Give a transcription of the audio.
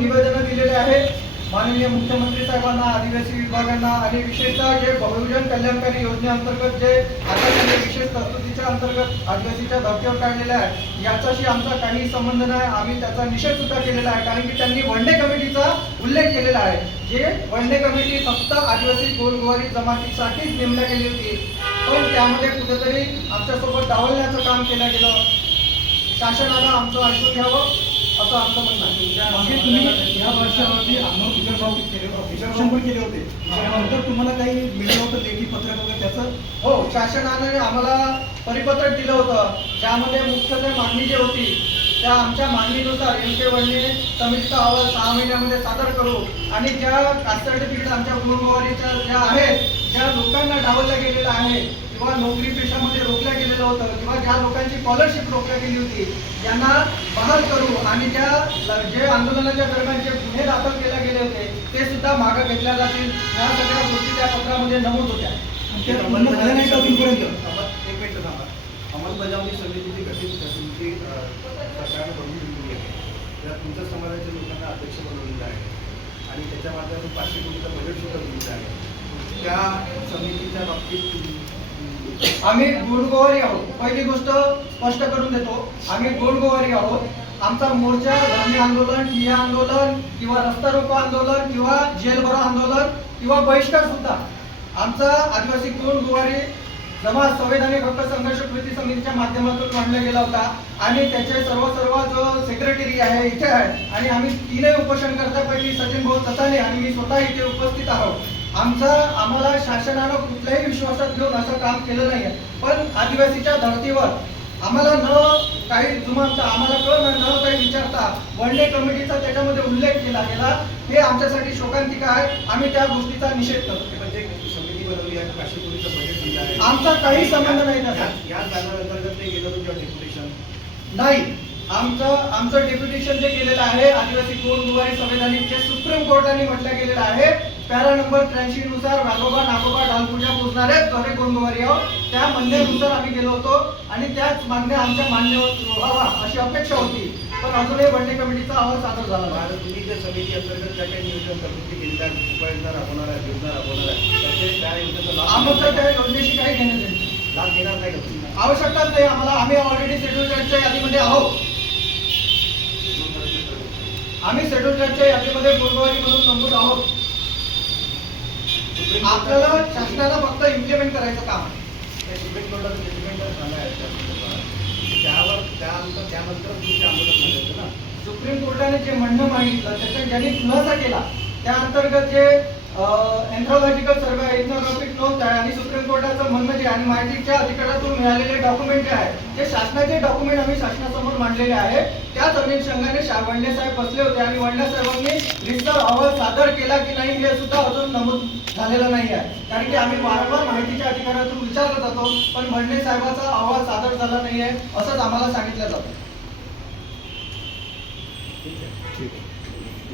निवेदन दिलेले आहेत. माननीय मुख्यमंत्री साहेबांना आदिवासी विभागांना आणि विशेषतः जे बहुजन कल्याणकारी योजनेअंतर्गत जे आता त्यांनी विशेष तरतुदीच्या अंतर्गत आदिवासीच्या धर्तीवर काढलेले आहे याच्याशी आमचा काही संबंध नाही. आम्ही त्याचा निषेध सुद्धा केलेला आहे. कारण की त्यांनी वनडे कमिटीचा उल्लेख केलेला आहे. जे वनडे कमिटी फक्त आदिवासी गोलगोवारी जमातीसाठीच नेमल्या गेली होती. पण त्यामध्ये कुठेतरी आमच्यासोबत डावलण्याचं काम केलं गेलं. शासनाला आमचं ऐकून घ्यावं. असं आमचं म्हणणं आहे. मागे तुम्ही या वर्षावरती विचारभाव केले होते. त्यानंतर तुम्हाला काही मिळलं होतं लेखी पत्रक वगैरे त्याचं? हो शासनाने आम्हाला परिपत्रक दिलं होतं. ज्यामध्ये मुख्यत्वे मागणी जी होती त्या आमच्या मागणीनुसार एम के वडील समितीचा अहवाल सहा महिन्यामध्ये सादर करू. आणि ज्या कास्ट सर्टिफिकेट आमच्या गुरुगवारीच्या ज्या आहेत ज्या लोकांना डावललं गेलेलं आहे किंवा नोकरी पेशामध्ये होतं किंवा ज्या लोकांची स्कॉलरशिप रोखल्या गेली होती यांना बहाल करू आणि ज्या जे आंदोलनाच्या दरम्यान जे गुन्हे दाखल केले गेले होते ते सुद्धा मागं घेतल्या जातील. या सगळ्या गोष्टी त्या पत्रामध्ये नमूद होत्या. एक मिनिट थांबा. अंमलबजावणी समितीची गठीत समिती अ, सरकारनं बनवून दिलेली आहे. त्यात तुमच्या समाजाच्या लोकांना अध्यक्ष बनवलेलं आहे. आणि त्याच्या माध्यमातून पाचशे कोटीचा बजेट सुद्धा दिलेलं आहे. त्या समितीच्या बाबतीत आम्ही गोडगोवारी आहोत. पहिली गोष्ट स्पष्ट करून देतो. आम्ही गोडगोवारी आहोत. आमचा मोर्चा धरणे आंदोलन ठिय्या आंदोलन किंवा रस्ता रोको आंदोलन किंवा जेल भरो आंदोलन किंवा बहिष्कार सुद्धा. आमचा आदिवासी गोडगोवारी जमा संवैधानिक हक्क संघर्ष कृती समितीच्या माध्यमातून मांडला गेला होता. आणि त्याचे सर्व सर्व जो सेक्रेटरी आहे इथे आहे. आणि आम्ही तीनही उपोषणकर्त्यापैकी सचिन भाऊ तसाने आणि मी स्वतः इथे उपस्थित आहोत. आमचं आम्हाला शासनानं कुठल्याही विश्वासात घेऊन असं काम केलं नाही पण आदिवासीच्या धर्तीवर आम्हाला न काही जुमानता आम्हाला कळ न काही विचारता वनडे कमिटीचा त्याच्यामध्ये उल्लेख केला गेला. हे आमच्यासाठी शोकांतिका आहे. आम्ही त्या गोष्टीचा निषेध करतो. म्हणजे समिती बनवली आहे बजेट दिलं आहे. आमचा काही संबंध नाही त्याचा. या- अंतर्गत ते गेलं तुमच्या डेप्युटेशन नाही. आमचं आमचं डेप्युटेशन जे केलेलं आहे आदिवासी कोण गुवारी संविधानिक जे सुप्रीम कोर्टाने म्हटलं गेलेलं आहे पॅरा नंबर त्र्याऐंशी नुसार वाघोबा नागोबा ढालपूजा पोचणारे गरे गोंगवारी आहोत त्या म्हणण्यानुसार आम्ही गेलो होतो आणि त्याच मागण्या आमच्या मान्य व्हावा अशी अपेक्षा होती. पण अजूनही वनडे कमिटीचा अहवाल सादर झाला. आणि तुम्ही जे समिती अंतर्गत ज्या काही नियोजन तरतुदी केलेल्या उपाययोजना राबवणार आहे योजना राबवणार आहे त्याचे त्या योजनेचा आमचं त्या योजनेशी काही घेणं देणं नाही. लाभ घेणार नाही का आवश्यकताच नाही. आम्हाला आम्ही ऑलरेडी शेड्यूल चार्टच्या यादीमध्ये आहोत. आम्ही शेड्यूल चार्टच्या यादीमध्ये गोंगवारी म्हणून नमूद आहोत. आपल्याला शासनाला फक्त इम्प्लिमेंट करायचं काम आहे. त्यावर त्यानंतर त्यानंतरच तुमचे होतं ना सुप्रीम कोर्टाने जे म्हणणं मागितलं त्याचा ज्यांनी खुलासा केला त्या अंतर्गत जे एन्थ्रोलॉजिकल सर्वे इथनॉग्राफिक नोंद आहे आणि सुप्रीम कोर्टाचं म्हणणं जे आणि माहितीच्या अधिकारातून मिळालेले डॉक्युमेंट जे आहे ते शासनाचे डॉक्युमेंट आम्ही शासनासमोर मांडलेले आहे. त्याच अनुषंगाने शा वंडे साहेब बसले होते आणि वंडे साहेबांनी रिस्टर अहवाल सादर केला की नाही हे सुद्धा अजून नमूद झालेलं नाही आहे. कारण की आम्ही वारंवार माहितीच्या अधिकारातून विचारला जातो पण वंडे साहेबाचा अहवाल सादर झाला नाही आहे असंच आम्हाला सांगितलं जातं. ठीक आहे ठीक आहे.